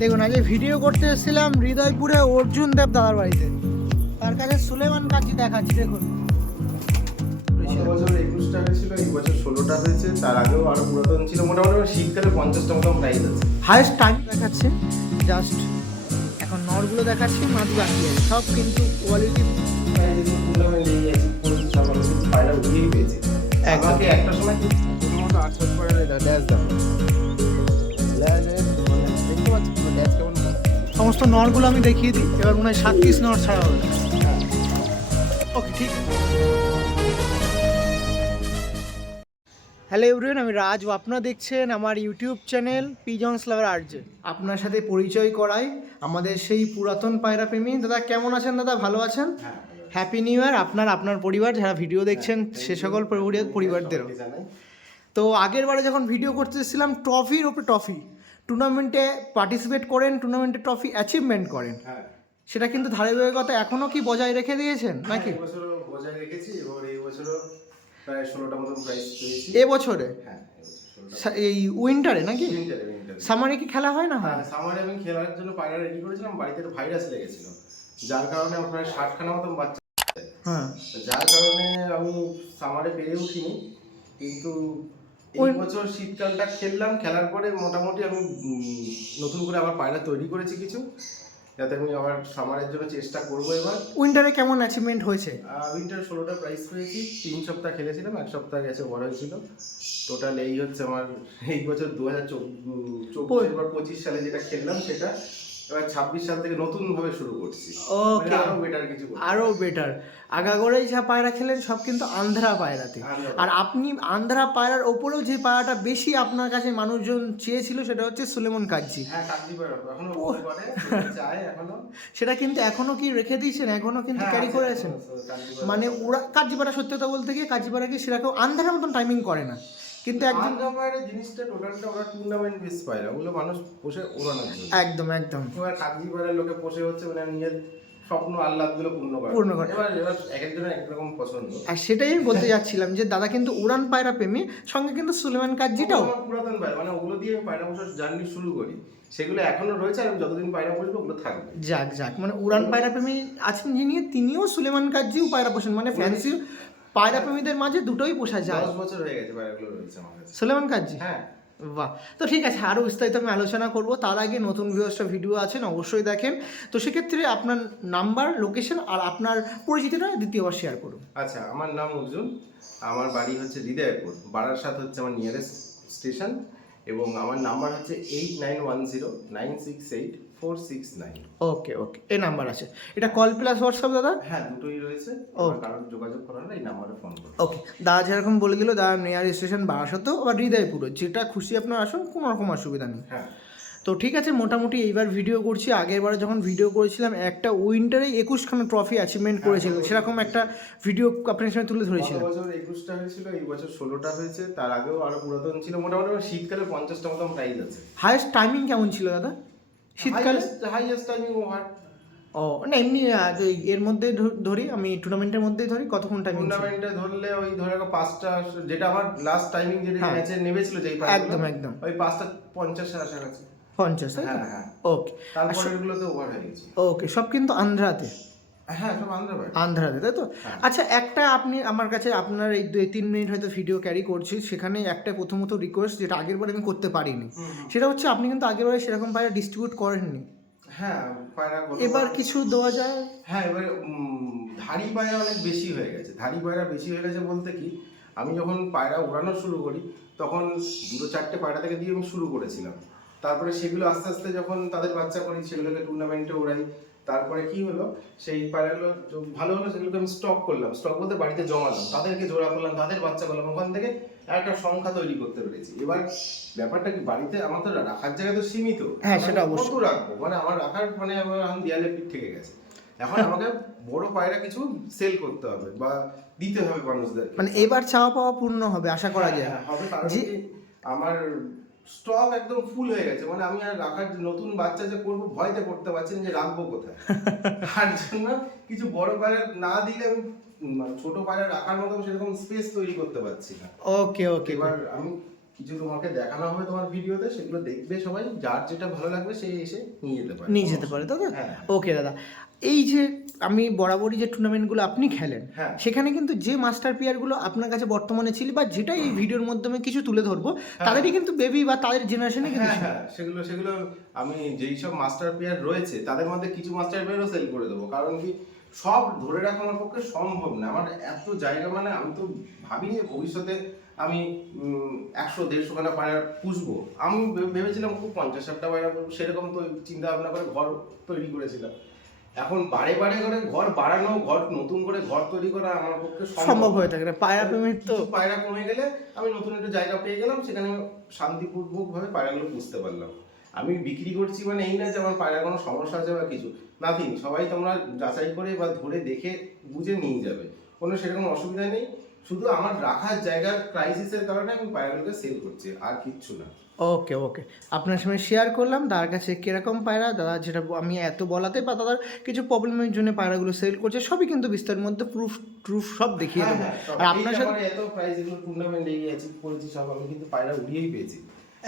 দেখুন আজকে ভিডিও করতে এসেছিলাম হৃদয়পুরে অর্জুন দেব দাদার বাড়িতে। তার কাছে সুলেমান কাজী দেখাচ্ছি দেখুন। বছর একুশটা হয়েছিল এই বছর ষোলোটা হয়েছে তার আগেও আরও পুরাতন ছিল মোটামুটি শীতকালে পঞ্চাশটা মতো প্রাইস আছে। হায়েস্ট টাইম দেখাচ্ছে জাস্ট এখন নরগুলো দেখাচ্ছি মাছ বাকি আছে। সব কিন্তু কোয়ালিটি একদম। আমাকে একটা সময় প্রথমত আট ছয় পরে ল্যাস দাও। সমস্ত নরগুলো আমি দেখিয়ে দিই। এবার মনে হয় সাত পিস নর ছাড়া হবে। ওকে ঠিক। হ্যালো এভরিওয়ান আমি রাজ। ও আপনারা দেখছেন আমার YouTube channel pigeons lover RJ আপনার সাথে পরিচয় করাই আমাদের সেই পুরাতন পায়রা প্রেমী। দাদা, কেমন আছেন দাদা? ভালো আছেন? হ্যাঁ হ্যাপি নিউ ইয়ার আপনার আপনার পরিবার, যারা ভিডিও দেখছেন, সে সকল পরিবার- পরিবারদেরও। তো আগের বারে যখন ভিডিও করতে এসেছিলাম ট্রফির ওপরে ট্রফি টুর্নামেন্টে পার্টিসিপেট করেন টুর্নামেন্টে ট্রফি অ্যাচিভমেন্ট করেন। হ্যাঁ। সেটা কিন্তু ধারাবাহিকতা এখনও কি বজায় রেখে দিয়েছেন নাকি? বজায় রেখেছি এবং এই বছরও প্রায় ষোলোটা মতন প্রাইস পেয়েছি। এ বছরে? হ্যাঁ এই উইন্টারে নাকি? সামারে কি খেলা হয় না হ্যাঁ? সামারে আমি খেলার জন্য পায়রা রেডি করেছিলাম বাড়িতে ভাইরাস লেগেছিল। যার কারণে আমার প্রায় ষাটখানা মতন বাচ্চা হ্যাঁ। যার কারণে আমি সামারে পেরে উঠিনি কিন্তু এই বছর শীতকালটা খেললাম খেলার পরে মোটামুটি আমি নতুন করে আবার পায়রা তৈরি করেছি কিছু। যাতে আমি আবার সামারের জন্য চেষ্টা করব এবার। উইন্টারে কেমন অ্যাচিভমেন্ট হয়েছে? উইন্টার ষোলোটা প্রাইস পেয়েছি। তিন সপ্তাহ খেলেছিলাম এক সপ্তাহ গেছে বড় হয়েছিল টোটাল এই হচ্ছে আমার এই বছর দু হাজার চব্বিশ বা পঁচিশ সালে যেটা খেললাম সেটা। এবার ছাব্বিশ সাল থেকে নতুন ভাবে শুরু করছি। ওকে মানে আরও বেটার কিছু। আরও বেটার আগাগোড়াই যা পায়রা খেলেন সব কিন্তু আন্ধ্রা পায়রাতে। আর আপনি আন্ধ্রা পায়রার ওপরেও যে পায়রাটা বেশি আপনার কাছে মানুষজন চেয়েছিল সেটা হচ্ছে সুলেমন হ্যাঁ কাজী এখনও সেটা কিন্তু এখনও কি রেখে দিয়েছেন? এখনও কিন্তু হ্যাঁ, ক্যারি করে আছেন? মানে ওরা কাজিপাড়া সত্যি কথা বলতে গিয়ে কাজিপাড়া কি সেরকম আন্ধ্রার মতন টাইমিং করে না। কিন্তু জিনিসটা টোটালটা ওরা টুর্নামেন্ট বেস পায়রা ওগুলো মানুষ পোষে ওড়ানোর জন্য। একদম একদম। এবার কাজী লোকে পোষে হচ্ছে মানে নিজের স্বপ্ন আহ্লাদগুলো পূর্ণ করে। পূর্ণ করে। এবার এবার এক একজনের এক রকম পছন্দ। আর সেটাই আমি বলতে যাচ্ছিলাম যে দাদা কিন্তু উড়ান পায়রা প্রেমী সঙ্গে কিন্তু সুলেমান কাজ্জিটাও ওগুলো পুরাতন পায়রা মানে ওগুলো দিয়ে আমি পায়রা পোষার জার্নি শুরু করি। সেগুলো এখনও রয়েছে আর আমি যতদিন পায়রা বসবো ওগুলো থাকবে। যাক যাক মানে উড়ান পায়রা প্রেমী আছেন যিনি তিনিও সুলেমান কাজ্জিও পায়রা পোষেন মানে ফ্যান্সি পায়রা প্রেমীদের মাঝে দুটোই পোষা যায়। দশ বছর হয়ে গেছে পায়রাগুলো রয়েছে আমার কাছে। সুলেমান কাজ্জি হ্যাঁ। বাহ। তো ঠিক আছে আরও বিস্তারিত আমি আলোচনা করব। তার আগে নতুন ভিউয়ার্সটা ভিডিও আছেন অবশ্যই দেখেন। তো সেক্ষেত্রে আপনার নাম্বার লোকেশন আর আপনার পরিচিতিটা দ্বিতীয়বার শেয়ার করুন। আচ্ছা আমার নাম অর্জুন। আমার বাড়ি হচ্ছে হৃদয়পুর। বারাসাত হচ্ছে আমার নিয়ারেস্ট স্টেশন এবং আমার নাম্বার হচ্ছে eight nine one zero nine six eight four six nine okay okay এই নাম্বার আছে। এটা কল প্লাস হোয়াটসঅ্যাপ দাদা? হ্যাঁ দুটোই রয়েছে। ও। কারোর যোগাযোগ করার এই নাম্বারে ফোন করুন। ওকে দাদা যেরকম বলে দিল দাদা নেয়ার স্টেশন বারাসত আবার হৃদয়পুর। যেটা খুশি আপনার আসুন কোনো রকম অসুবিধা নেই। হ্যাঁ। তো ঠিক আছে মোটামুটি এইবার ভিডিও করছি। আগের বারে যখন ভিডিও করেছিলাম একটা উইন্টারে একুশখানা ট্রফি অ্যাচিভমেন্ট করেছিলেন সেরকম একটা ভিডিও আপনার সামনে তুলে গত ধরেছিলেন বছর একুশটা হয়েছিল এই বছর ষোলোটা হয়েছে। তার আগেও আরও পুরাতন ছিল। মোটামুটি শীতকালে পঞ্চাশটা মতন প্রাইস আছে। হায়েস্ট টাইমিং কেমন ছিল দাদা? শীতকালে? হাইয়েস্ট টাইমিং ওভার ও না এমনি এর মধ্যে ধরি আমি টুর্নামেন্টের মধ্যেই ধরি কতক্ষণ টাইমিং টুর্নামেন্টে ধরলে ওই ধরে রাখো পাঁচটা যেটা আমার লাস্ট টাইমিং যেটা। ম্যাচে নেমেছিল যেই একদম একদম। ওই পাঁচটা পঞ্চাশ কাছাকাছি পঞ্চাশ হ্যাঁ হ্যাঁ। ওকে তারপরে এগুলো তো ওভার হয়ে গেছে। ওকে সব কিন্তু আন্ধ্রাতে। হ্যাঁ সব আন্ধ্রাতে তাই তো? হ্যাঁ। আচ্ছা একটা আপনি আমার কাছে আপনার এই দুই তিন মিনিট হয়তো ভিডিও ক্যারি করছি সেখানে একটা প্রথমত রিকোয়েস্ট যেটা আগের বারে আমি করতে পারিনি। সেটা হচ্ছে আপনি কিন্তু আগের বারে সেরকম পায়রা ডিস্ট্রিবিউট করেননি। হ্যাঁ পায়রা এবার কিছু দেওয়া যায়? হ্যাঁ এবার ধাড়ি পায়রা অনেক বেশি হয়ে গেছে। ধাড়ি পায়রা বেশি হয়ে গেছে বলতে কি আমি যখন পায়রা উড়ানো শুরু করি তখন দুটো চারটে পায়রা থেকে দিয়ে আমি শুরু করেছিলাম। তারপরে সেগুলো আস্তে আস্তে যখন তাদের বাচ্চা করি সেগুলোকে টুর্নামেন্টে উড়াই। তারপরে কি হলো? সেই পায়রাগুলো ভালো হলো সেগুলোকে আমি স্টক করলাম। স্টক বলতে বাড়িতে জমালাম। তাদেরকে জোড়া করলাম তাদের বাচ্চা করলাম ওখান থেকে একটা সংখ্যা তৈরি করতে পেরেছি। এবার ব্যাপারটা কি বাড়িতে আমার তো রাখার জায়গা তো সীমিত। হ্যাঁ, সেটা অবশ্যই। কত রাখব? মানে আমার রাখার মানে আমার এখন দেয়ালে পিঠ থেকে গেছে। এখন আমাকে বড় পায়রা কিছু সেল করতে হবে বা দিতে হবে মানুষদের মানে এবার চাওয়া পাওয়া পূর্ণ হবে আশা করা যায়। হ্যাঁ, হবে। কারণ আমার স্টক একদম ফুল হয়ে গেছে। মানে আমি আর রাখার নতুন বাচ্চা যে করব ভয়তে করতে পারছি না যে রাখব কোথায়। তার জন্য কিছু বড় পায়রা না দিলে আমি ছোট পায়রা রাখার মতো সেরকম স্পেস তৈরি করতে পারছি না। ওকে ওকে এবার আমি কিছু তোমাকে দেখানো হবে তোমার ভিডিওতে সেগুলো দেখবে সবাই যার যেটা ভালো লাগবে সে এসে নিয়ে যেতে পারে। নিয়ে যেতে পারে দাদা হ্যাঁ। ওকে দাদা। এই যে আমি বরাবরই যে টুর্নামেন্টগুলো আপনি খেলেন হ্যাঁ। সেখানে কিন্তু যে মাস্টার প্লেয়ারগুলো আপনার কাছে বর্তমানে ছিল বা যেটা এই ভিডিওর মাধ্যমে কিছু তুলে ধরবো তাদেরই কিন্তু বেবি বা তাদের জেনারেশনে কিন্তু হ্যাঁ হ্যাঁ সেগুলো সেগুলো আমি যেই সব মাস্টার প্লেয়ার রয়েছে তাদের মধ্যে কিছু মাস্টার প্লেয়ারও সেল করে দেবো। কারণ কি সব ধরে রাখা আমার পক্ষে সম্ভব না। আমার এত জায়গা মানে আমি তো ভাবিনি ভবিষ্যতে আমি একশো দেড়শো খানা পায়রা পুষবো। আমি ভেবেছিলাম খুব পঞ্চাশ ষাটটা পায়রা পুষবো সেরকম তো চিন্তা ভাবনা করে ঘর তৈরি করেছিলাম। এখন বারে বারে করে ঘর বাড়ানো ঘর নতুন করে ঘর তৈরি করা আমার পক্ষে সম্ভব হয়ে থাকে না পায়রা তো। পায়রা কমে গেলে আমি নতুন একটা জায়গা পেয়ে গেলাম সেখানে শান্তিপূর্বকভাবে পায়রাগুলো বুঝতে পারলাম। আমি বিক্রি করছি মানে এই না যে আমার পায়রা কোনো সমস্যা আছে বা কিছু। নাথিং সবাই তোমরা যাচাই করে বা ধরে দেখে বুঝে নিয়ে যাবে। কোনো সেরকম অসুবিধা নেই। শুধু আমার রাখার জায়গার ক্রাইসিসের কারণে আমি পায়রাগুলোকে সেল করছি আর কিচ্ছু না। ওকে ওকে আপনার সঙ্গে শেয়ার করলাম দাদার কাছে কীরকম পায়রা দাদা যেটা আমি এত বলাতে বা দাদার কিছু প্রবলেমের জন্য পায়রাগুলো সেল করছে সবই কিন্তু বিস্তারের মধ্যে প্রুফ ট্রুফ সব দেখিয়ে হ্যাঁ, দেবো। হ্যাঁ, আর আপনার সাথে এত প্রাইজ এগুলো টুর্নামেন্টে গিয়েছি করেছি সব আমি কিন্তু পায়রা উড়িয়েই পেয়েছি।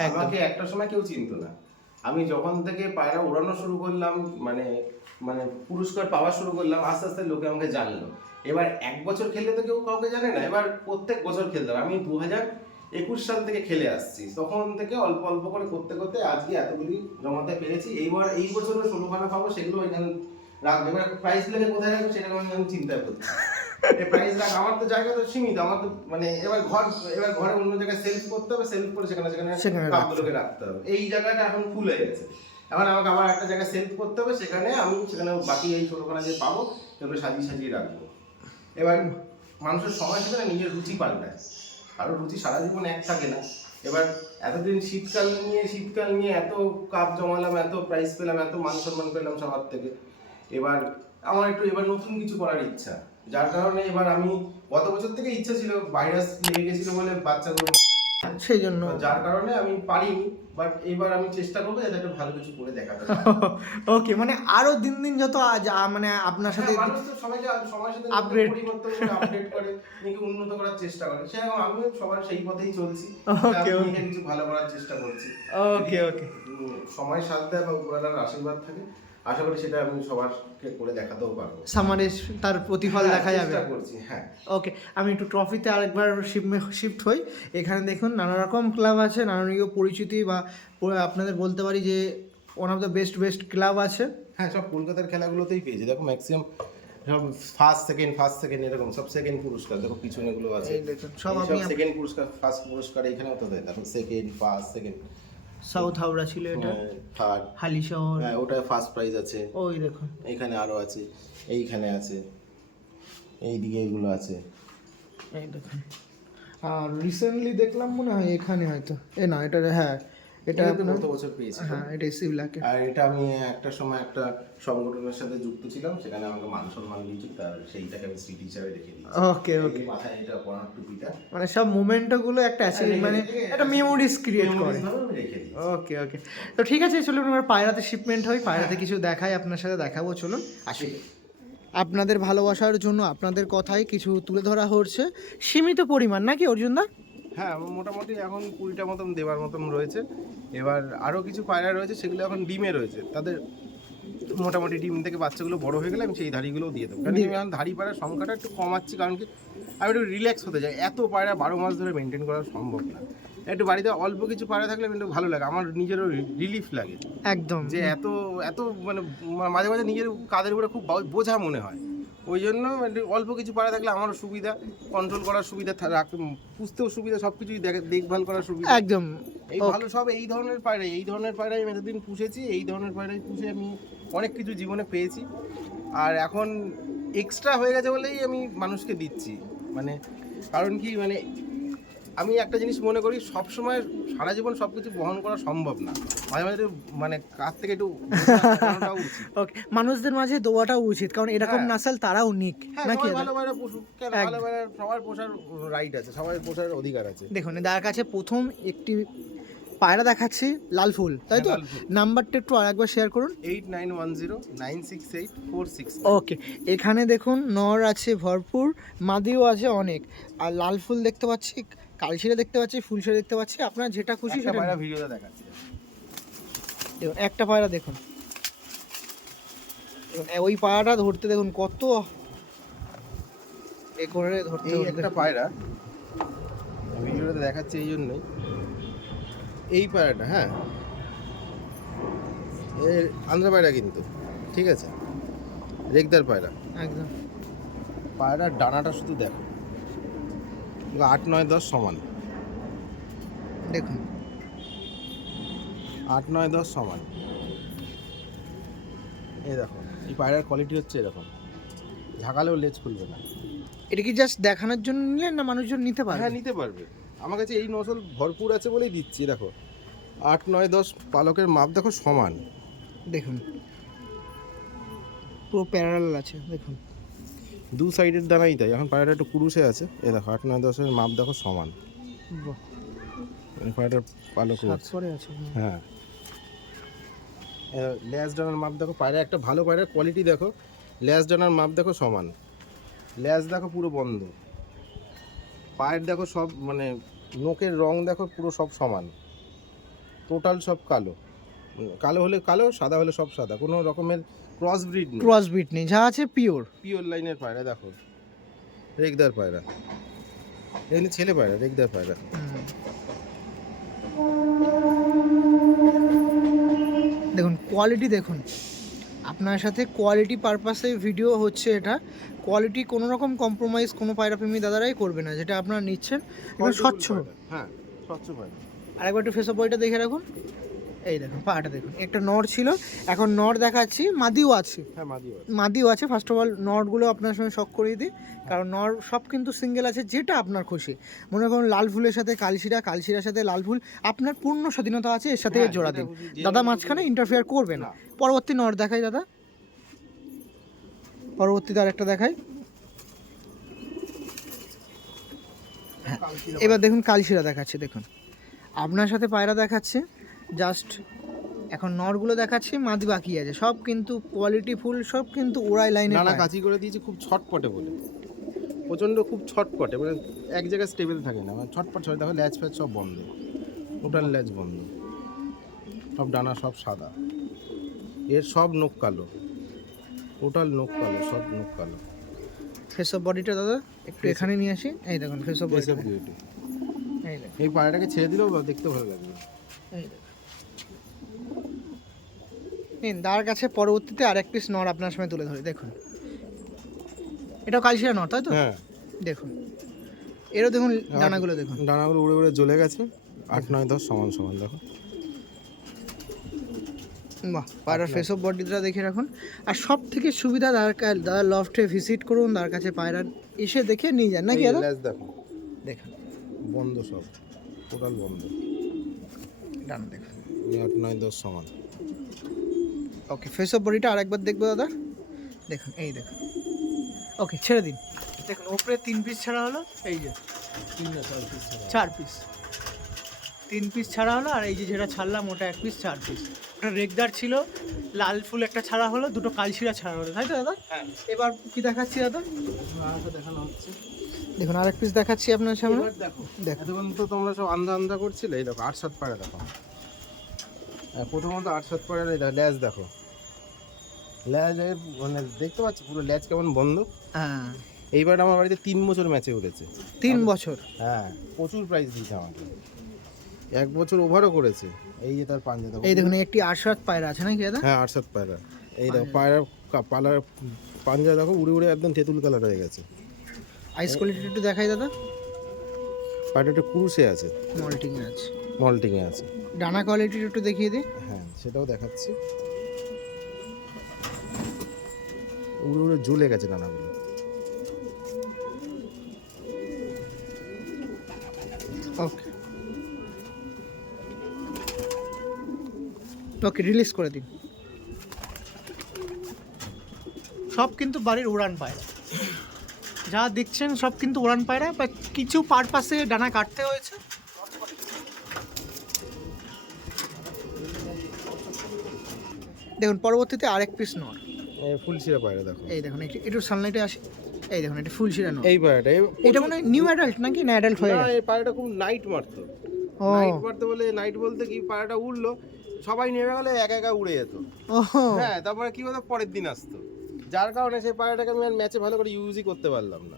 আমাকে একটা সময় কেউ চিনতো না। আমি যখন থেকে পায়রা উড়ানো শুরু করলাম মানে মানে পুরস্কার পাওয়া শুরু করলাম আস্তে আস্তে লোকে আমাকে জানলো। এবার এক বছর খেললে তো কেউ কাউকে জানে না এবার প্রত্যেক বছর খেলতাম আমি দু হাজার একুশ সাল থেকে খেলে আসছি। তখন থেকে অল্প অল্প করে করতে করতে আজকে এতগুলি জমাতে পেরেছি। এইবার এই বছরও ষোলোখানা পাবো সেগুলো ওইখানে রাখব। এবার প্রাইস লেগে কোথায় রাখব সেটা আমি আমি চিন্তা করছি এই প্রাইস রাখ আমার তো জায়গা তো সীমিত। আমার তো মানে এবার ঘর এবার ঘরে অন্য জায়গায় সেলফ করতে হবে সেলফ করে সেখানে সেখানে কাপগুলোকে রাখতে হবে। এই জায়গাটা এখন ফুল হয়ে গেছে। এখন আমাকে আবার একটা জায়গায় সেলফ করতে হবে সেখানে আমি সেখানে বাকি এই ছোটখানা যে পাবো সেগুলো সাজিয়ে সাজিয়ে রাখব। এবার মানুষের সময় সাথে না নিজের রুচি পাল্টায় কারও রুচি সারা জীবন এক থাকে না। এবার এতদিন শীতকাল নিয়ে শীতকাল নিয়ে এত কাপ জমালাম এত প্রাইজ পেলাম এত মান সম্মান পেলাম সবার থেকে। এবার আমার একটু এবার নতুন কিছু করার ইচ্ছা। যার কারণে এবার আমি গত বছর থেকে ইচ্ছা ছিল ভাইরাস লেগে গেছিল বলে বাচ্চাগুলো সেই জন্য। যার কারণে আমি পারিনি। বাট এবার আমি চেষ্টা করব যাতে একটা ভালো কিছু করে দেখাতে ওকে মানে আরও দিন দিন যত মানে আপনার সাথে হ্যাঁ, মানুষ তো সবাইকে সময়ের সাথে আপগ্রেড পরিবর্তন করে আপডেট করে নিজেকে উন্নত করার চেষ্টা করে। সেরকম আমিও সবার সেই পথেই চলছি। ওকে কিছু ভালো করার চেষ্টা করছি। ওকে ওকে সময় সাথে বা উপরওয়ালার আশীর্বাদ থাকে আশা করি সেটা আমি সবারকে করে দেখাতেও পারব। সামারে তার প্রতিফল হ্যাঁ, দেখা যাবে। করছি হ্যাঁ। ওকে আমি একটু ট্রফিতে আরেকবার শিফট হই। এখানে দেখুন নানা রকম ক্লাব আছে নানা রকম পরিচিতি বা আপনাদের বলতে পারি যে one of the best best club আছে। হ্যাঁ সব কলকাতার খেলাগুলোতেই পেয়েছি। দেখো ম্যাক্সিমাম সব ফার্স্ট সেকেন্ড ফার্স্ট সেকেন্ড এরকম সব সেকেন্ড পুরস্কার দেখো পিছনে গুলো আছে সব সেকেন্ড পুরস্কার ফার্স্ট পুরস্কার এখানেও তো দেয়। দেখো second first second south Howrah ছিল এটা। থার্ড। হালি শহর। হ্যাঁ ওটা ফার্স্ট প্রাইজ আছে। ওই দেখুন। এইখানে আরও আছে এইখানে আছে এই দিকে এগুলো আছে। এই দেখুন। আর রিসেন্টলি দেখলাম মনে হয় এখানে হয়তো। এ না এটা হ্যাঁ এটা আপনার? গত বছর পেয়েছি? হ্যাঁ এটা সিভলাকে। আর এটা আমি একটা সময় একটা সংগঠনের সাথে যুক্ত ছিলাম সেখানে আমাকে মান সম্মান তার সেইটাকে আমি স্মৃতি হিসাবে রেখে দিয়েছি। ওকে ওকে। মাথায় এটা পড়ার টুপিটা। মানে সব মুমেন্টো গুলো একটা আছে মানে একটা মেমোরিজ ক্রিয়েট করে। ওকে ওকে। তো ঠিক আছে চলুন এবার পায়রাতে শিপমেন্ট হয় পায়রাতে কিছু দেখাই আপনার সাথে দেখাবো চলুন। আসি। আপনাদের ভালোবাসার জন্য আপনাদের কথাই কিছু তুলে ধরা হচ্ছে। সীমিত পরিমাণ নাকি অর্জুন দা? হ্যাঁ মোটামুটি এখন কুড়িটা মতন দেওয়ার মতন রয়েছে। এবার আরও কিছু পায়রা রয়েছে সেগুলো এখন ডিমে রয়েছে। তাদের মোটামুটি ডিম থেকে বাচ্চাগুলো বড় হয়ে গেলে আমি সেই ধাড়িগুলোও দিয়ে দেবো। কারণ আমি এখন ধাড়ি পায়রার সংখ্যাটা একটু কমাচ্ছি কারণ কি আমি একটু রিল্যাক্স হতে চাই। এত পায়রা বারো মাস ধরে মেনটেন করা সম্ভব না। একটু বাড়িতে অল্প কিছু পায়রা থাকলে আমি একটু ভালো লাগে। আমার নিজেরও রিলিফ লাগে। একদম। যে এত এত মানে মাঝে মাঝে নিজের কাদের উপরে খুব বোঝা মনে হয়। ওই জন্য একটু অল্প কিছু পাড়া থাকলে আমারও সুবিধা কন্ট্রোল করার সুবিধা পুষতেও সুবিধা সব কিছুই দেখভাল করার সুবিধা। একদম। এই ভালো সব এই ধরনের পায়রা এই ধরনের পায়রাই আমি এতদিন পুষেছি এই ধরনের পায়রাই পুষে আমি অনেক কিছু জীবনে পেয়েছি। আর এখন এক্সট্রা হয়ে গেছে বলেই আমি মানুষকে দিচ্ছি। মানে কারণ কি মানে আমি একটা জিনিস মনে করি সব সময় সারা জীবন সব কিছু বহন করা সম্ভব না। মাঝে মাঝে মানে কাছ থেকে একটু ওকে মানুষদের মাঝে দোয়াটা উচিত কারণ এরকম হ্যাঁ। নাসাল তারা নিক হ্যাঁ নাকি ভালো ভালো পশু ভালো ভালো সবার পোষার রাইট আছে সবার পোষার অধিকার আছে। দেখুন যার কাছে প্রথম একটি পায়রা দেখাচ্ছি লাল ফুল তাই তো? হ্যাঁ, ফুল। নাম্বারটা একটু আরেকবার শেয়ার করুন। Eight nine one zero nine six eight four six okay এখানে দেখুন নর আছে ভরপুর মাদিও আছে অনেক। আর লাল ফুল দেখতে পাচ্ছি কালশিরা দেখতে পাচ্ছি ফুলশিরা দেখতে পাচ্ছি আপনার যেটা খুশি সেটা পায়রা। ভিডিওতে দেখাচ্ছি। দেখুন একটা পায়রা দেখুন। ওই পায়রাটা ধরতে দেখুন কত এ করে ধরতে ধরতে- একটা পায়রা ভিডিওতে দেখাচ্ছি এই জন্যই। এই পায়রাটা হ্যাঁ। এর আন্ধ্রা পায়রা কিন্তু ঠিক আছে? রেগদার পায়রা একদম। পায়রার ডানাটা শুধু দেখো। আট নয় দশ সমান। দেখুন। আট নয় দশ সমান। এই দেখো এই পায়রার কোয়ালিটি হচ্ছে এরকম। ঝাঁকালেও লেজ খুলবে না। এটা কি জাস্ট দেখানোর জন্য নিলেন না মানুষজন নিতে পারে হ্যাঁ নিতে পারবে। আমার কাছে এই নসল ভরপুর আছে বলেই দিচ্ছি দেখো। আট নয় দশ পালকের মাপ দেখো সমান। দেখুন। পুরো প্যারাল আছে দেখুন। দু সাইডের দানাই তাই এখন পায়রাটা একটু কুরুষে আছে। এ দেখো আট নয় দশের মাপ দেখো সমান। পায়রাটার পালক হ্যাঁ। এ, ল্যাজ ডানার মাপ দেখো পায়রা একটা ভালো পায়রার কোয়ালিটি দেখো। ল্যাজ ডানার মাপ দেখো সমান। ল্যাজ দেখো পুরো বন্ধ। পায়ের দেখো সব মানে নোকের রং দেখো পুরো সব সমান। টোটাল সব কালো। কালো হলে কালো সাদা হলে সব সাদা। কোনো রকমের ক্রস ব্রিড ক্রস ব্রিড নেই। যা আছে পিওর পিওর লাইনের পায়রা দেখো। রেগদার পায়রা। এমনি ছেলে পায়রা রেগদার পায়রা। দেখুন কোয়ালিটি দেখুন। আপনার সাথে কোয়ালিটি পারপাসে ভিডিও হচ্ছে এটা। কোয়ালিটি কোনো রকম কম্প্রোমাইজ কোনো পায়রাপ্রেমী দাদারাই করবে না যেটা আপনারা নিচ্ছেন। স্বচ্ছ। হ্যাঁ স্বচ্ছ পায়রা। আরেকবার একটু ফেসঅপ বইটা দেখে রাখুন। এই দেখুন পাটা দেখুন। একটা নর ছিল এখন নর দেখাচ্ছি মাদিও আছে। হ্যাঁ মাদিও মাদিও আছে ফার্স্ট অফ অল নটগুলো আপনার সঙ্গে শখ করিয়ে দিই কারণ নর সব কিন্তু সিঙ্গেল আছে যেটা আপনার খুশি। মনে করুন লাল ফুলের সাথে কালশিরা কালশিরার সাথে লাল ফুল আপনার পূর্ণ স্বাধীনতা আছে এর সাথে হ্যাঁ, জোড়া দিন। দাদা মাঝখানে। ইন্টারফেয়ার করবে না। না। পরবর্তী নর দেখাই দাদা। পরবর্তীতে আরেকটা দেখাই। এবার দেখুন কালশিরা দেখাচ্ছে দেখুন। আপনার সাথে পায়রা দেখাচ্ছে। জাস্ট এখন নরগুলো দেখাচ্ছি মাছ বাকি আছে। সব কিন্তু কোয়ালিটি ফুল সব কিন্তু ওড়াই লাইনে নানা কাচি করে দিয়েছি খুব ছটপটে বলে। প্রচণ্ড খুব ছটপটে মানে এক জায়গায় স্টেবল থাকে না। মানে ছটপট ছট দেখো ল্যাচ ফ্যাচ সব বন্ধ। টোটাল ল্যাচ বন্ধ। সব ডানা সব সাদা। এর সব নোক কালো। টোটাল নোক কালো সব নোক কালো। ফেস অফ বডিটা দাদা একটু এখানে নিয়ে আসি। এই দেখুন ফেস অফ বিউটি এই পায়রাটাকে ছেড়ে দিলেও দেখতে ভালো লাগবে। এই দেখুন। নিন তার কাছে পরবর্তীতে আর এক পিস নর আপনার সময় তুলে ধরে দেখুন। এটাও কালশিরা নর তাই তো? হ্যাঁ। দেখুন। এরও দেখুন দানাগুলো দেখুন। ডানাগুলো উড়ে উড়ে জ্বলে গেছে। আট নয় দশ সমান সমান দেখো। বাহ পায়রার ফেস অফ বডিটা দেখে রাখুন। আর সব থেকে সুবিধা দাদার দাদা লফটে ভিজিট করুন তার কাছে পায়রা এসে দেখে নিয়ে যান নাকি দাদা? দেখুন বন্ধ সব টোটাল বন্ধ। ডান দেখুন। আট নয় দশ সমান। ওকে ফেস অফ বডিটা আরেকবার দেখব দাদা। দেখুন এই দেখুন। ওকে ছেড়ে দিন। দেখুন ওপরে তিন পিস ছাড়া হলো এই যে। চার পিস তিন পিস ছাড়া হলো আর এই যে যেটা ছাড়লাম ওটা এক পিস চার পিস ওটা রেগদার ছিল লাল ফুল একটা ছাড়া হলো দুটো কালশিরা ছাড়া হলো তাই তো দাদা? হ্যাঁ। এবার কি দেখাচ্ছি দাদা? দেখানো হচ্ছে। দেখুন আরেক পিস দেখাচ্ছি আপনার সামনে। দেখো দেখো তো তোমরা সব আন্ধা আন্ধা করছিলে এই দেখো আট সাত পাড়া দেখো। প্রথমত আট সাত পাড়ার এই দেখো। ল্যাজ দেখো ল্যাজ এর মানে দেখতে পাচ্ছি পুরো ল্যাজ কেমন বন্ধ? হ্যাঁ। এইবার আমার বাড়িতে তিন বছর ম্যাচে উঠেছে। তিন বছর? হ্যাঁ প্রচুর প্রাইস দিয়েছে আমাকে। এক বছর ওভারও করেছে। এই যে তার পাঞ্জা এই দেখুন একটি আশরাত পায়রা আছে নাকি দাদা? হ্যাঁ আট পায়রা। এই দেখো পায়রার কা- পালার পাঞ্জা দেখো উড়ে উড়ে একদম তেঁতুল কালার হয়ে গেছে। আইস কোয়ালিটি একটু দেখাই দাদা। পায়রাটা একটু কুরুসে আছে। মল্টিং আছে। মল্টিংয়ে আছে। ডানা কোয়ালিটি একটু দেখিয়ে দিই হ্যাঁ সেটাও দেখাচ্ছি। উড়ে উড়ে জ্বলে গেছে ডানাগুলো ওকে ওকে রিলিজ করে দিন। সব কিন্তু বাড়ির উড়ান পায়রা যা দেখছেন সব কিন্তু উড়ান পায়রা, বা কিছু পারপাসে ডানা কাটতে হয়েছে। দেখুন, পরবর্তীতে আরেক পিস নর ফুল সিরা পায়রা দেখো। এই দেখুন একটু- সানলাইটে আসে। এই দেখুন এটা ফুল শিরানো এই পায়রাটা এটা মনে নিউ অ্যাডাল্ট নাকি? না অ্যাডাল্ট হয়ে না গেছে। এই পায়রাটা খুব নাইট মারতো। নাইট মারতে বলে নাইট বলতে কি পায়রাটা উড়লো সবাই নেমে গেলে একা একা উড়ে যেত। হ্যাঁ তারপরে কি হতো পরের দিন আসতো। যার কারণে সেই পায়রাটাকে আমি আর ম্যাচে ভালো করে ইউজই করতে পারলাম না।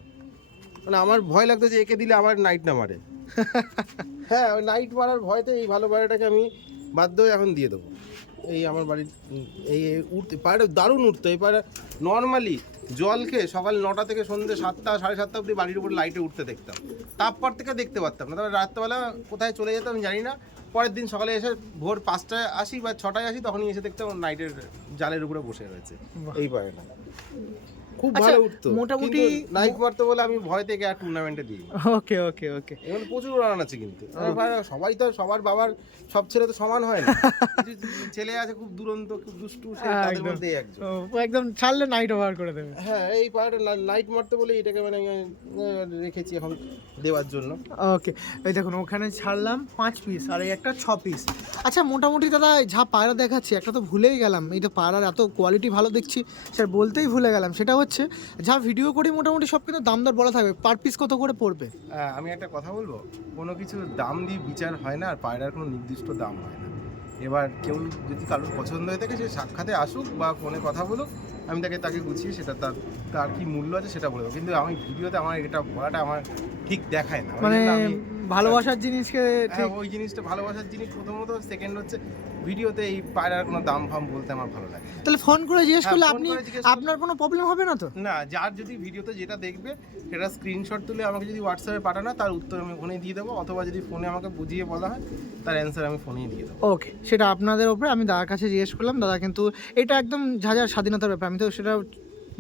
মানে আমার ভয় লাগতো যে একে দিলে আবার নাইট না মারে। হ্যাঁ ওই নাইট মারার ভয়তে এই ভালো পায়রাটাকে আমি বাধ্য এখন দিয়ে দেবো। এই আমার বাড়ির এই উঠতে পায়রা দারুণ উঠতো এই পায়রা নর্মালি জল খেয়ে সকাল নটা থেকে সন্ধ্যে সাতটা সাড়ে সাতটা অবধি বাড়ির উপর লাইটে উঠতে দেখতাম। তারপর থেকে দেখতে পারতাম না। তারপরে রাত্রেবেলা কোথায় চলে যেতাম জানি না। পরের দিন সকালে এসে ভোর পাঁচটায় আসি বা ছটায় আসি তখনই এসে দেখতাম নাইটের জালের উপরে বসে রয়েছে। এই পায়রাটা খুব আচ্ছা, ভালো উঠতো। মোটামুটি- নাইট মারতে বলে আমি ভয় থেকে আর টুর্নামেন্টে দিই ওকে ওকে ওকে। এখানে প্রচুর রান আছে কিন্তু। সবাই তো সবার বাবার সব ছেলে তো সমান হয় না। ছেলে আছে খুব দুরন্ত খুব দুষ্টু সে তাদের একদম। মধ্যে একজন। একদম ছাড়লে নাইট ওভার করে দেবে। হ্যাঁ এই পায়রাটা নাইট মারতে বলে এটাকে মানে রেখেছি এখন দেওয়ার জন্য। ওকে এই দেখুন ওখানে ছাড়লাম পাঁচ পিস আর এই একটা ছ পিস আচ্ছা মোটামুটি দাদা যা পায়রা দেখাচ্ছি একটা তো ভুলেই গেলাম। এই তো পায়রার এত কোয়ালিটি ভালো দেখছি স্যার বলতেই ভুলে গেলাম। সেটা হচ্ছে যা ভিডিও করি মোটামুটি সব কিন্তু দাম দর বলা থাকবে। পার পিস কত করে পড়বে? আমি একটা কথা বলব কোনো কিছু দাম দিয়ে বিচার হয় না আর পায়রার কোনো নির্দিষ্ট দাম হয় না। এবার কেউ যদি কারোর পছন্দ হয়ে থাকে সে সাক্ষাতে আসুক বা ফোনে কথা বলুক আমি তাকে তাকে গুছিয়ে সেটা তার তার কি মূল্য আছে সেটা বলব কিন্তু আমি ভিডিওতে আমার এটা বলাটা আমার ঠিক দেখায় না। মানে ভালোবাসার জিনিসকে হ্যাঁ, ওই জিনিসটা ভালোবাসার জিনিস প্রথমত সেকেন্ড হচ্ছে ভিডিওতে এই পায়রার কোনো দাম ফাম বলতে আমার ভালো লাগে। তাহলে ফোন করে জিজ্ঞেস হ্যাঁ, করলে আপনি আপনার কোনো প্রবলেম হবে না তো? না যার যদি ভিডিওতে যেটা দেখবে সেটা স্ক্রিনশট তুলে আমাকে যদি হোয়াটসঅ্যাপে পাঠানো তার উত্তর আমি ফোনে দিয়ে দেবো অথবা যদি ফোনে আমাকে বুঝিয়ে বলা হয় তার অ্যান্সার আমি ফোনেই দিয়ে দেবো। ওকে সেটা আপনাদের ওপরে আমি দাদার কাছে জিজ্ঞেস করলাম দাদা কিন্তু এটা একদম যার স্বাধীনতার ব্যাপার আমি তো সেটা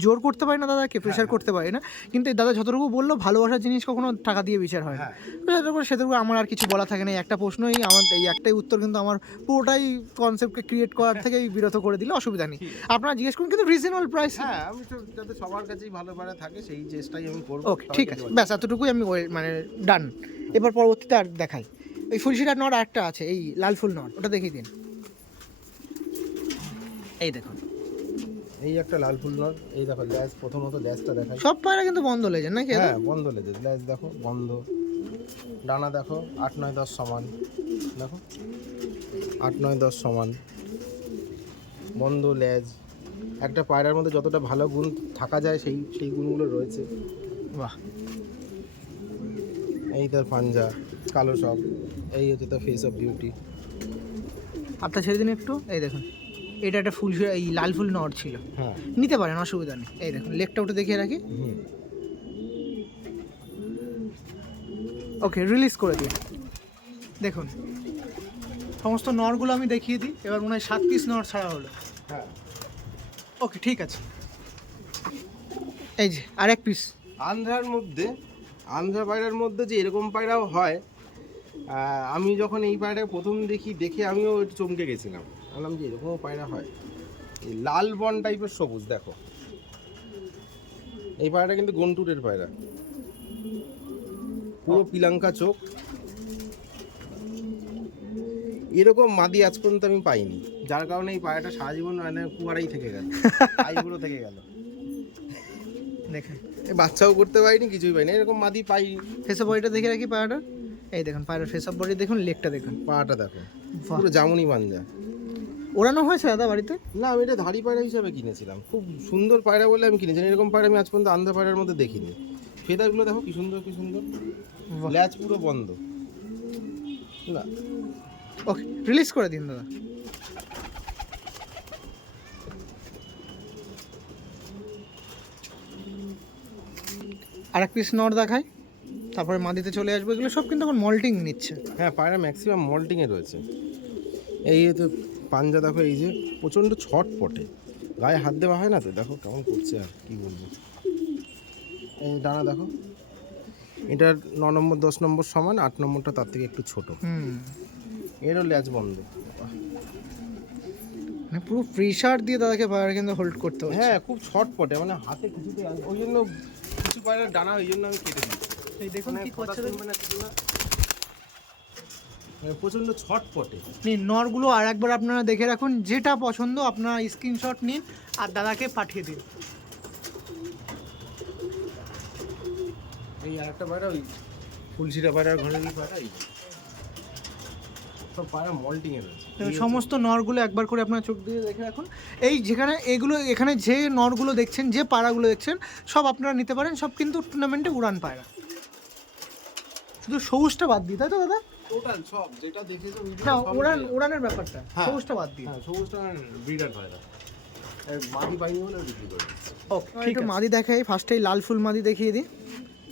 জোর করতে পারি না দাদাকে প্রেশার করতে পারি না। কিন্তু এই দাদা যতটুকু বলল ভালোবাসার জিনিস কখনো টাকা দিয়ে বিচার হয় না। হ্যাঁ। উপর সেটুকু আমার আর কিছু বলা থাকে না একটা প্রশ্নই আমার এই একটাই উত্তর কিন্তু আমার পুরোটাই কনসেপ্টকে ক্রিয়েট করার থেকেই বিরত করে দিলে অসুবিধা নেই। আপনারা জিজ্ঞেস করুন কিন্তু রিজনেবল প্রাইস হ্যাঁ আমি তো যাতে সবার কাছেই ভালো পায়রা থাকে সেই চেষ্টাই আমি করব। ওকে ঠিক আছে। ব্যাস এতটুকুই আমি ওই- মানে ডান এবার পরবর্তীতে আর দেখাই। এই ফুলশিরার নট একটা আছে এই লাল ফুল নট ওটা দেখিয়ে দিন। এই দেখুন। এই একটা লাল ফুল নট এই দেখো ল্যাস প্রথমত ল্যাসটা দেখাই। সব পায়রা কিন্তু বন্ধ লেগে নাকি হ্যাঁ বন্ধ লেজে ল্যাস দেখো বন্ধ। ডানা দেখো আট নয় দশ সমান। দেখো আট নয় দশ সমান। বন্ধ লেজ একটা পায়রার মধ্যে যতটা ভালো গুণ থাকা যায় সেই সেই গুণগুলো রয়েছে। বাহ। এই তার পাঞ্জা কালো সব। এই হচ্ছে তার ফেস অফ বিউটি আপনার ছেড়ে দিন একটু। এই দেখুন। এটা একটা ফুল এই লাল ফুল নট ছিল। হ্যাঁ। নিতে পারেন অসুবিধা নেই। এই দেখুন লেগটা ওটা দেখিয়ে রাখি। ওকে রিলিজ করে দিন। দেখুন সমস্ত নরগুলো আমি দেখিয়ে দিই এবার মনে হয় সাত পিস নর ছাড়া হলো। হ্যাঁ। ওকে ঠিক আছে। এই যে আর এক পিস আন্ধ্রার মধ্যে আন্ধ্রা পায়রার মধ্যে যে এরকম পায়রাও হয় আমি যখন এই পায়রা প্রথম দেখি দেখে আমিও একটু চমকে গেছিলাম। বললাম যে এরকমও পায়রা হয়। এই লাল বন টাইপের সবুজ দেখো। এই পায়রাটা কিন্তু গন্টুরের পায়রা। পুরো পিলাঙ্কা চোখ। এরকম মাদি আজ পর্যন্ত আমি পাইনি। যার কারণে এই পায়রাটা সারা জীবন মানে কুয়ারাই থেকে গেল। আইগুলো থেকে গেল। দেখেন। এই বাচ্চাও করতে পারিনি কিছুই পাইনি। এরকম মাদি পাই। ফেস অফ বডিটা দেখে রাখি পায়রাটা এই দেখুন পায়রার ফেস অফ বডি দেখুন লেগটা দেখুন। পাটা দেখো। পুরো জামুনি পাঞ্জা ওড়ানো হয়েছে দাদা বাড়িতে? না আমি এটা ধাড়ি পায়রা হিসাবে কিনেছিলাম। খুব সুন্দর পায়রা বলে আমি কিনেছিলাম এরকম পায়রা আমি আজ পর্যন্ত আন্ধ্রা পায়রার মধ্যে দেখিনি। ফেদারগুলো দেখো কি সুন্দর কি সুন্দর। ল্যাচ পুরো বন্ধ। না। ওকে রিলিজ করে দিন দাদা। আর এক পিস নট দেখায় তারপরে মাদিতে চলে আসবে। এগুলো সব কিন্তু এখন মল্টিং নিচ্ছে। হ্যাঁ পায়রা ম্যাক্সিমাম মল্টিংয়ে রয়েছে। এই তো পাঞ্জা দেখো এই যে প্রচণ্ড ছট পটে গায়ে হাত দেওয়া হয় না তো? দেখো কেমন করছে আর কি বলব। এই ডানা দেখো এটার ন নম্বর দশ নম্বর সমান আট নম্বরটা তার থেকে একটু ছোট। হুম। এরও ল্যাচ বন্ধ। মানে পুরো প্রেশার দিয়ে দাদাকে পায়রা কিন্তু হোল্ড করতে হচ্ছে। হ্যাঁ খুব ছটপটে মানে হাতে কিছুতে ওই জন্য কিছু পায়রা ডানা ওই জন্য আমি কেটে দিই। এই দেখুন কি করছে মানে প্রচণ্ড ছটপটে। নিন নরগুলো আর একবার আপনারা দেখে রাখুন যেটা পছন্দ আপনারা স্ক্রিনশট নিন আর দাদাকে পাঠিয়ে দিন। এই আর একটা পায়রা ওই ফুলশিরা পায়রার ঘরে পায়রা এই সব পায়রা মল্টিং এর রয়েছে। তো সমস্ত নরগুলো একবার করে আপনার চোখ দিয়ে দেখে রাখুন। এই যেখানে এগুলো এখানে যে নরগুলো দেখছেন যে পাড়াগুলো দেখছেন সব আপনারা নিতে পারেন সব কিন্তু টুর্নামেন্টে উড়ান পায়রা। শুধু সবুজটা বাদ দিই তাই তো দাদা? টোটাল সব যেটা দেখেছ না উড়ান উড়ানের ব্যাপারটা হ্যাঁ। সবুজটা বাদ দিই হ্যাঁ সবুজটা ব্রিডার পায়রা এই মাদি বিক্রি করে ওকে ঠিক আছে। মাদি দেখাই ফার্স্টেই লাল ফুল মাদি দেখিয়ে দিই।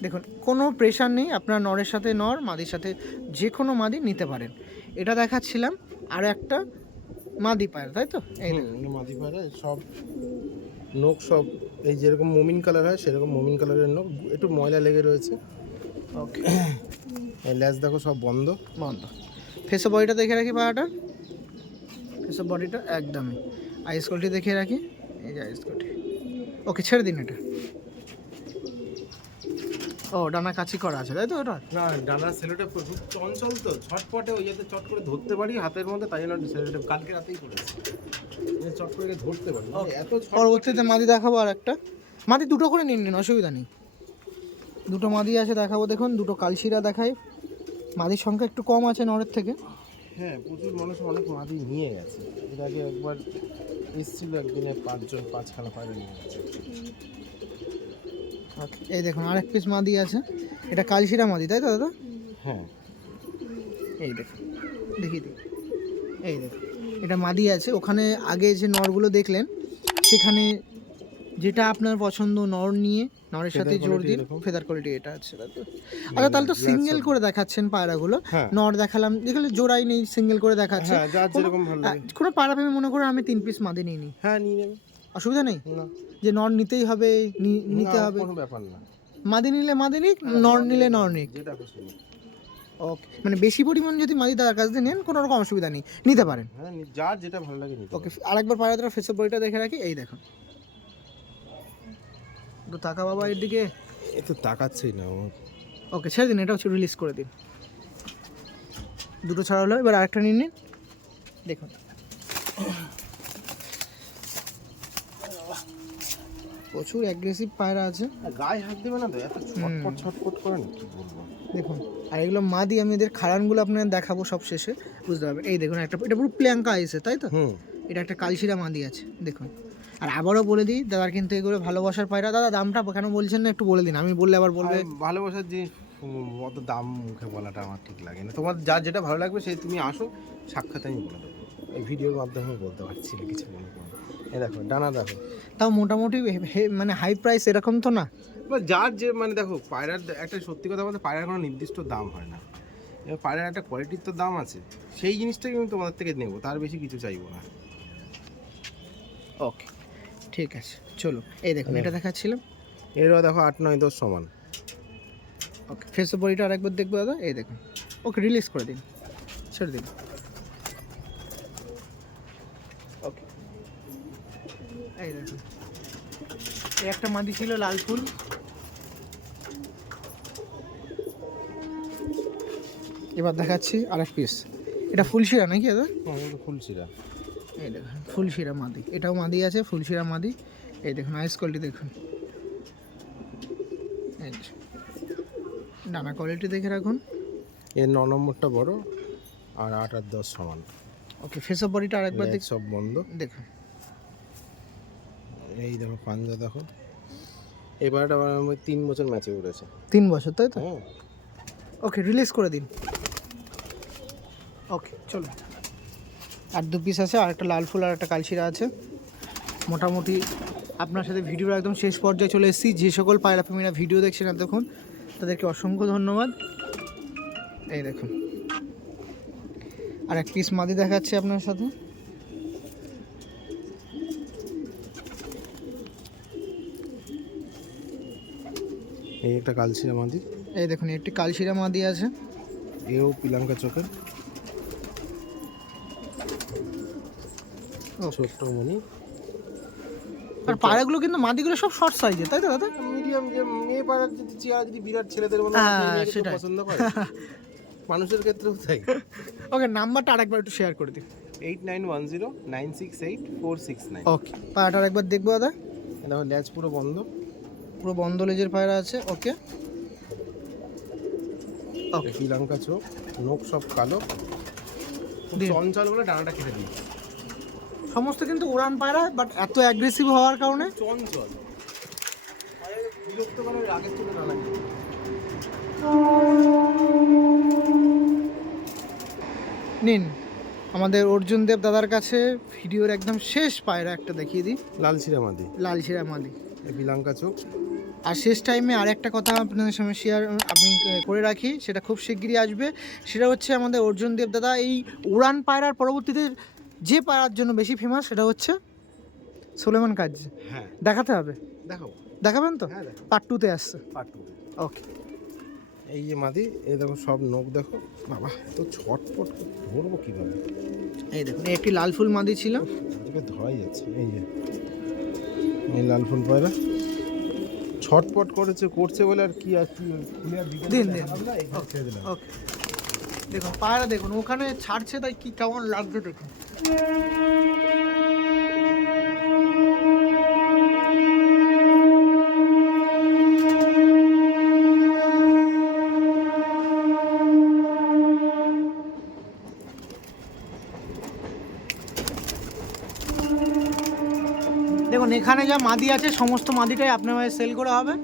দেখুন কোনো প্রেশার নেই আপনার নরের সাথে নর মাদির সাথে যে কোনো মাদি নিতে পারেন। এটা দেখাচ্ছিলাম আর একটা মাদি পায়রা তাই তো? এই মাদি পায়রা সব নখ সব এই যেরকম মমিন কালার হয় সেরকম মমিন কালারের নখ একটু ময়লা লেগে রয়েছে। ওকে ল্যাস দেখো সব বন্ধ। বন্ধ। ফেসো বডিটা দেখে রাখি পাড়াটা ফেসো বডিটা একদমই। আইস কোয়ালিটি দেখে রাখি। এই যে আইস কোয়ালিটি ওকে ছেড়ে দিন এটা। ও ডানা কাছি করা আছে তাই তো ওটা? না ডানার সেলোটা খুব চঞ্চল তো। ছটপটে ওই যাতে চট করে ধরতে পারি হাতের মধ্যে তাই জন্য সেলোটা কালকে রাতেই করেছি এই চট করে ধরতে পারি। মানে এত ছট- পরবর্তীতে মাদি দেখাবো আর একটা মাদি দুটো করে নিন নিন অসুবিধা নেই। দুটো মাদি আছে দেখাবো দেখুন দুটো কালশিরা দেখাই। মাদির সংখ্যা একটু কম আছে নরের থেকে। হ্যাঁ প্রচুর মানুষ অনেক মাদি নিয়ে গেছে। এর আগে একবার এসেছিল একদিনে পাঁচজন পাঁচখানা পায়রা নিয়ে গেছে। এই দেখুন আরেক পিস মাদি আছে। এটা কালশিরা মাদি তাই তো দাদা? হ্যাঁ। এই দেখুন দেখি দিই। এই দেখুন এটা মাদি আছে। ওখানে আগে যে নরগুলো দেখলেন সেখানে যেটা আপনার পছন্দ নর নিয়ে নরের সাথে জোর দিন ফেদার কোয়ালিটি এটা আছে আচ্ছা তাহলে তো সিঙ্গেল করে দেখাচ্ছেন পায়রাগুলো। হ্যাঁ। নর দেখালাম দেখলে জোড়াই নেই সিঙ্গেল করে দেখাচ্ছে। হ্যাঁ কোনো- পাড়া প্রেমে মনে করে আমি তিন পিস মাদি নিয়ে নিই। হ্যাঁ নিয়ে নেবে। অসুবিধা নেই? যে নর নিতেই হবে নিতে হবে। কোনো ব্যাপার না। মাদি নিলে মাদি নিক নর নিলে নর নিক। যেটা ওকে মানে বেশি পরিমাণ যদি মাদি তার কাছ থেকে নেন কোনো রকম অসুবিধা নেই। নিতে পারেন। হ্যাঁ যার যেটা ভালো লাগে ওকে আরেকবার পায়রাটার ফেসের বইটা দেখে রাখি এই দেখুন। একটু তাকা বাবা এর দিকে এ তো তাকাচ্ছেই না ও। ওকে ছেড়ে দিন এটা হচ্ছে রিলিজ করে দিন। দুটো ছাড়া হলো এবার আরেকটা নিন নিন দেখুন। প্রচুর অ্যাগ্রেসিভ পায়রা আছে। গায়ে হাত দেবে না তো? এত ছটপট ছটপট করে না? কি বলব? দেখুন আর এগুলো মাদি আমি এদের খাড়ানগুলো আপনাদের দেখাবো সব শেষে। বুঝতে পারবেন এই দেখুন একটা এটা পুরো প্ল্যাঙ্কা আইসে তাই তো? হুম। এটা একটা কালশিরা মাদি আছে দেখুন। আর আবারও বলে দিই দাদার কিন্তু এগুলো ভালোবাসার পায়রা। দাদা দামটা কেন বলছেন না একটু বলে দিন আমি বললে আবার বলবে। ভালোবাসার জিনিস উম, অত দাম মুখে বলাটা আমার ঠিক লাগে না। তোমার যার যেটা ভালো লাগবে সেই তুমি আসো সাক্ষাৎ আমি বলে দেবো। এই ভিডিওর মাধ্যমে বলতে পারছি না কিছু মনে করো এ দেখো ডানা দেখো। তাও মোটামুটি মানে হাই প্রাইস এরকম তো না? বা যার যে মানে দেখো পায়রার একটা সত্যি কথা বলতে পায়রার কোনো নির্দিষ্ট দাম হয় না। এবার পায়রার একটা কোয়ালিটির তো দাম আছে। সেই জিনিসটাই আমি তোমাদের থেকে নেব তার বেশি কিছু চাইব না। ওকে ঠিক আছে চলো এই দেখুন এটা দেখাচ্ছিলাম। এরও দেখো আট নয় দশ সমান। ওকে ফেস বডিটা আরেকবার দেখব দাদা এই দেখুন। ওকে রিলিজ করে দিন ছেড়ে দিন। ওকে। এই দেখুন। এই একটা মাদি ছিল লাল ফুল। এবার দেখাচ্ছি আরেক পিস এটা ফুলশিরা নাকি দাদা? ফুলছিরা এই দেখুন। ফুলশিরা মাদি। এটাও মাদি আছে ফুলশিরা মাদি। এই দেখুন আইস কোয়ালিটি দেখুন। ডানা কোয়ালিটি দেখে রাখুন। এর ন নম্বরটা বড় আর আট আর দশ সমান। ওকে ফেস অফ বডিটা আরেকবার দেখ সব বন্ধ। দেখুন। এই দেখো পাঞ্জা দেখো। এবারটা আবার আমার তিন বছর ম্যাচে উঠেছে। তিন বছর তাই তো? হ্যাঁ। ওকে রিলিজ করে দিন। ওকে চলো আর দু পিস আছে আর একটা লাল ফুল আর একটা কালশিরা আছে। মোটামুটি আপনার সাথে ভিডিওর একদম শেষ পর্যায়ে চলে এসেছি। যে সকল পায়রা প্রেমীরা ভিডিও দেখছেন এতক্ষণ তাদেরকে অসংখ্য ধন্যবাদ। এই দেখুন। আর এক পিস মাদি দেখাচ্ছে আপনার সাথে। এই একটা কালশিরা মাদি। এই দেখুন একটি কালশিরা মাদি আছে। এও পিলাঙ্কা চোখের। ছোট্ট মনি আর পায়রাগুলো কিন্তু মাদিগুলো সব শর্ট সাইজে তাই তো দাদা? মিডিয়াম যে মেয়ে পাড়ার যদি চেয়ার যদি বিরাট ছেলেদের মতো হ্যাঁ, সেটাই। পছন্দ করে। মানুষের ক্ষেত্রেও তাই। ওকে নাম্বারটা আরেকবার একটু শেয়ার করে দিন eight nine one zero nine six eight four six nine okay পায়রাটা একবার দেখব দাদা। দেখো ল্যাচ পুরো বন্ধ। পুরো বন্ধ লেজের পায়রা আছে ওকে Okay. শ্রীলঙ্কা চোখ নোখ সব কালো। চঞ্চল বলে ডানাটা কেটে দিই। সমস্ত কিন্তু উড়ান পায়রা বাট এত অ্যাগ্রেসিভ হওয়ার কারণে। চঞ্চল বিরক্ত করার আগের থেকে ডানা কেটে নিন আমাদের অর্জুন দেব দাদার কাছে ভিডিওর একদম শেষ পায়রা একটা দেখিয়ে দিই। লাল শিরামাদি লাল শিরা মাদি বিলঙ্কা চোখ। আর শেষ টাইমে আর একটা কথা আপনাদের সঙ্গে শেয়ার আমি করে রাখি সেটা খুব শিগগিরই আসবে। সেটা হচ্ছে আমাদের অর্জুন দেব দাদা এই উড়ান পায়রার পরবর্তীতে যে পায়রার জন্য বেশি ফেমাস সেটা হচ্ছে সোলেমান কাজ। হ্যাঁ। দেখাতে হবে? দেখো দেখাবেন তো? হ্যাঁ পার্ট টুতে আসছে। পাট্টু ওকে এই যে মাদি এই দেখো সব নখ দেখো। বাবা তো ছটপট ধরবো কীভাবে? এই দেখুন একটি লাল ফুল মাদি ছিল। এটাকে ধরাই যাচ্ছে এই যে। এই লাল ফুল পায়রা। ছটপট করেছে করছে বলে আর কি আর কি দিন, দিন। ওকে দেখুন পায়রা দেখুন ওখানে ছাড়ছে তাই কি কেমন লাগছে দেখুন। দেখুন এখানে যা মাদি আছে সমস্ত মাদিটাই আপনার সেল করা হবে।